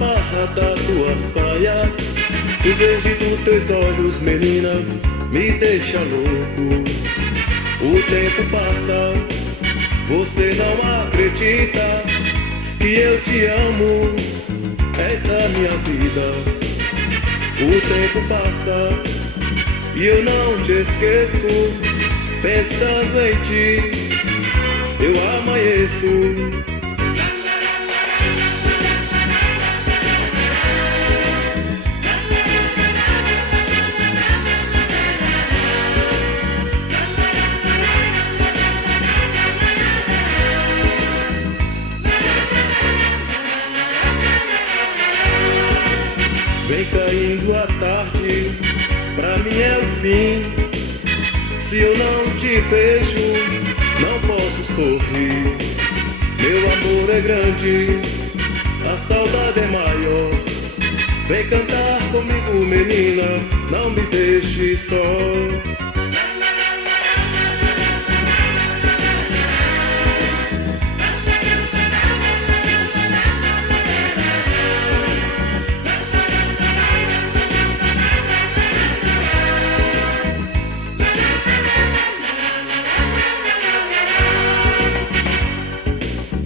barra da tua saia. O verde dos teus olhos, menina, me deixa louco. O tempo passa, você não acredita que eu te amo, essa é minha vida. O tempo passa e eu não te esqueço, pensando em ti, eu amanheço. Vem caindo a tarde, pra mim é o fim. Se eu não te vejo, não posso sorrir. Meu amor é grande, a saudade é maior. Vem cantar comigo, menina, não me deixe só.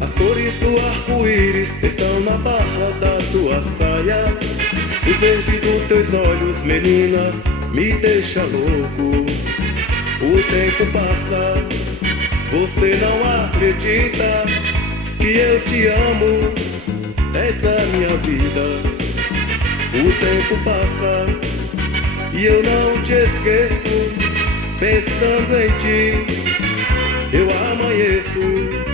As cores do arco-íris estão na barra da tua saia. O verde dos teus olhos, menina, me deixa louco. O tempo passa, você não acredita que eu te amo, essa é a minha vida. O tempo passa e eu não te esqueço, pensando em ti, eu amanheço.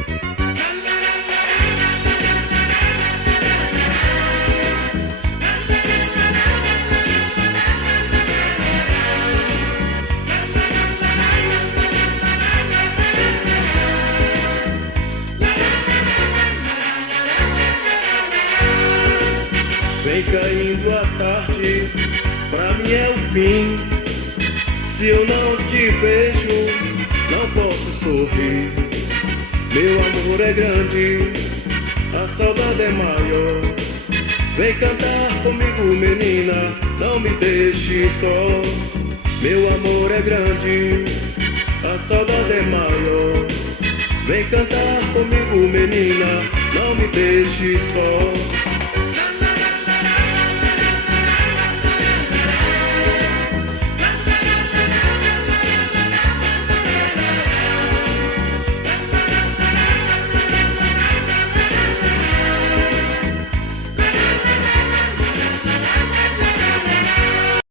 Vem caindo a tarde, pra mim é o fim. Se eu não te vejo, não posso sorrir. Meu amor é grande, a saudade é maior. Vem cantar comigo, menina, não me deixe só. Meu amor é grande, a saudade é maior. Vem cantar comigo, menina, não me deixe só.